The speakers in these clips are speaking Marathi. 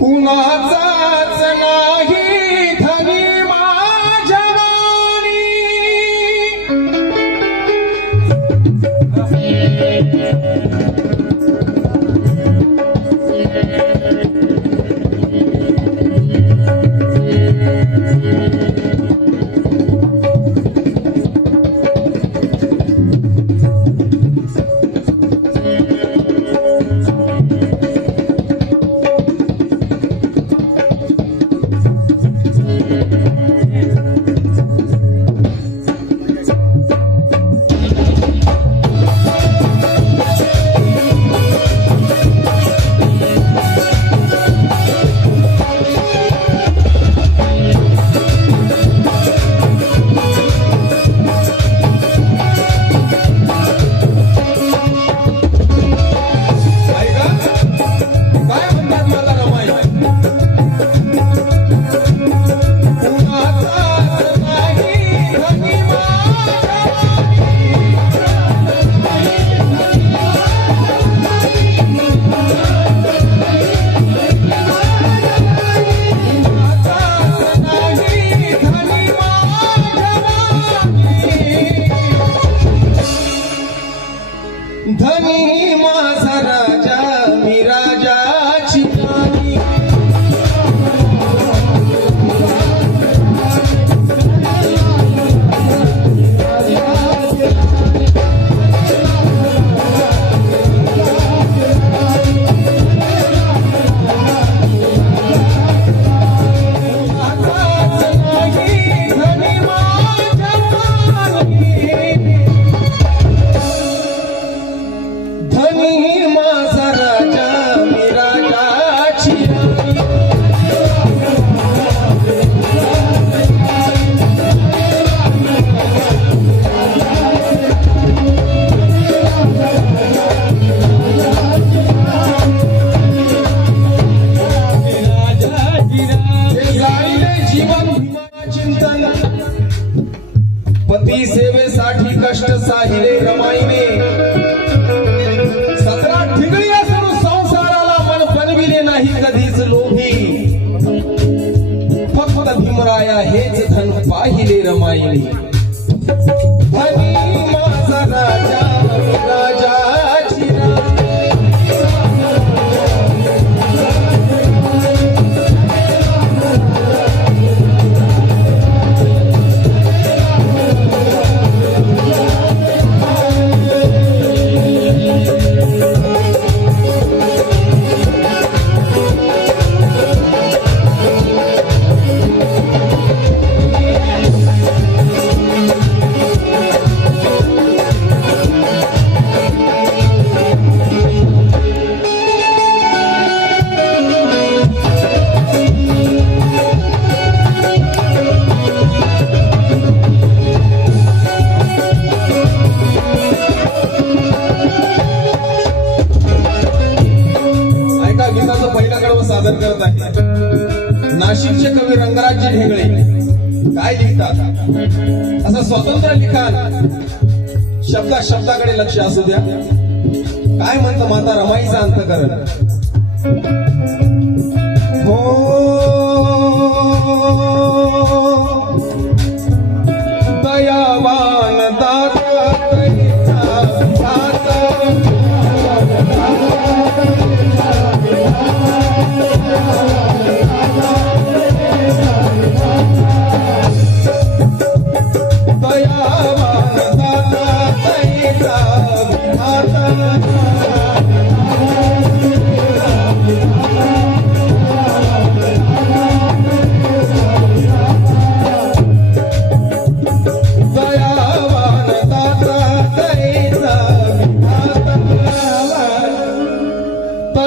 कुणाचा काय लिखतात असं स्वतंत्र लिखाण. शब्दा शब्दाकडे लक्ष असू द्या. काय म्हणतं माता रमाईचं अंतकरण?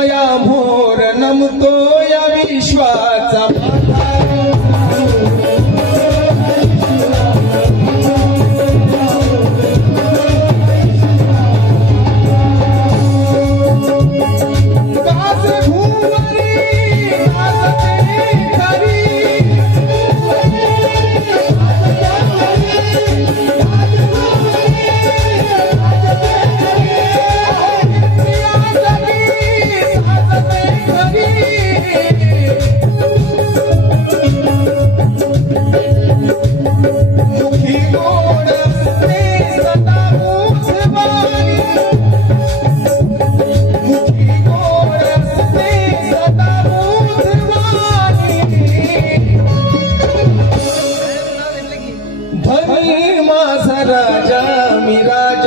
या भोर नमतो या विश्वास. माझा राजा मी राजा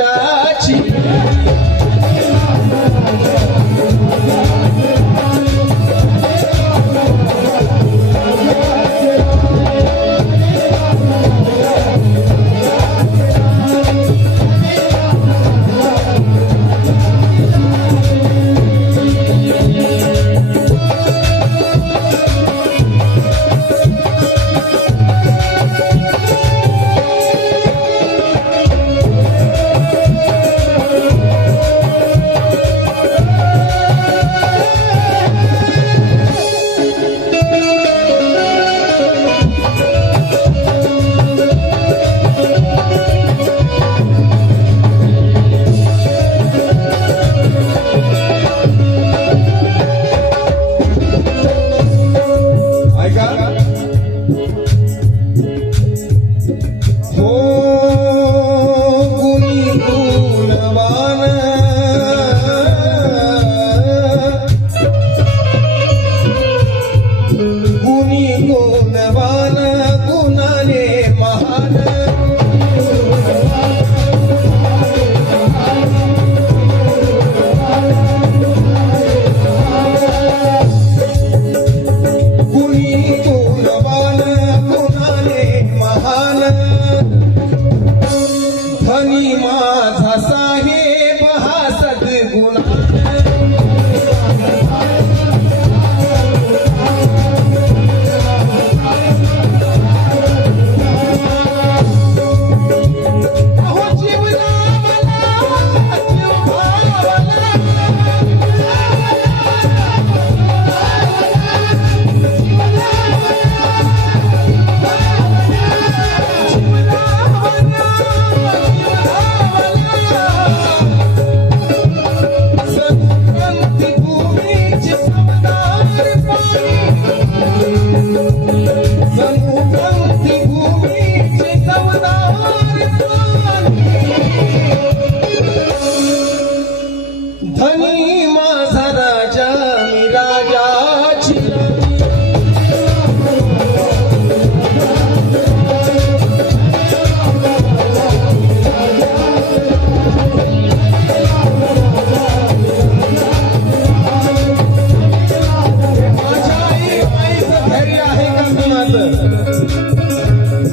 कुणाच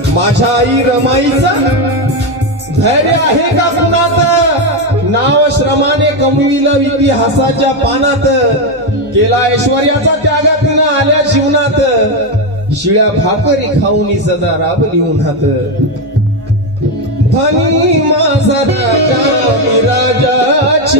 माझ्या आई रमाईचा. धैर्य आहे का कुणाच? नाव श्रमाने कमविलं इतिहासाच्या पानात. केला ऐश्वर्याचा त्यागा तिनं आल्या जीवनात. शिळ्या भाकरी खाऊनी सदा राब लिहूनात धनी माझा राजाची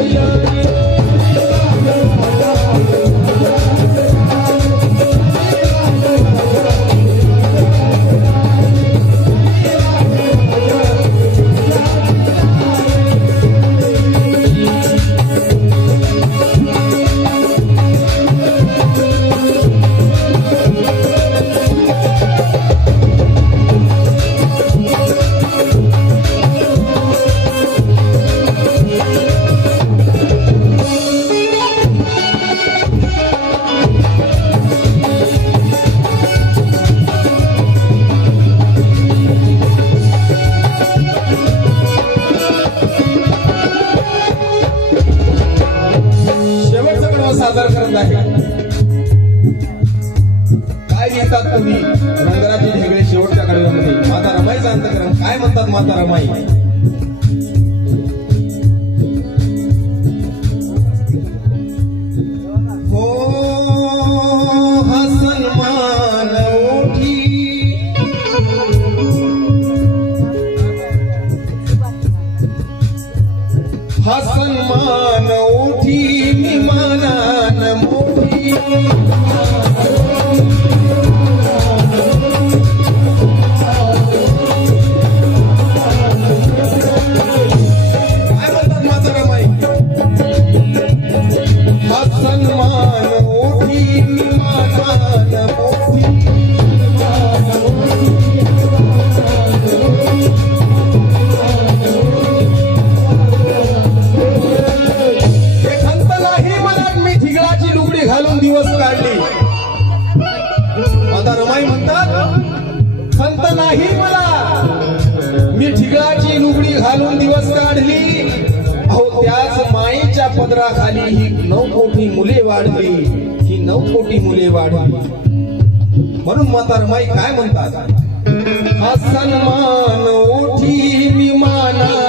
मोठी काय आता म्हणतात संत नाही मला. मी ठिगळाची लुगडी घालून दिवस काढली. अहो त्याच माईच्या पदराखाली ही नऊ कोटी मुले वाढली. ही नऊ कोटी मुले वाढली. म्हणून माता माई काय म्हणतात? हा सन्मान ओठी विमाना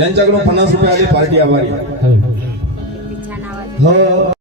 यांच्याकडून पन्नास रुपये आले पार्टी आभारी. हो.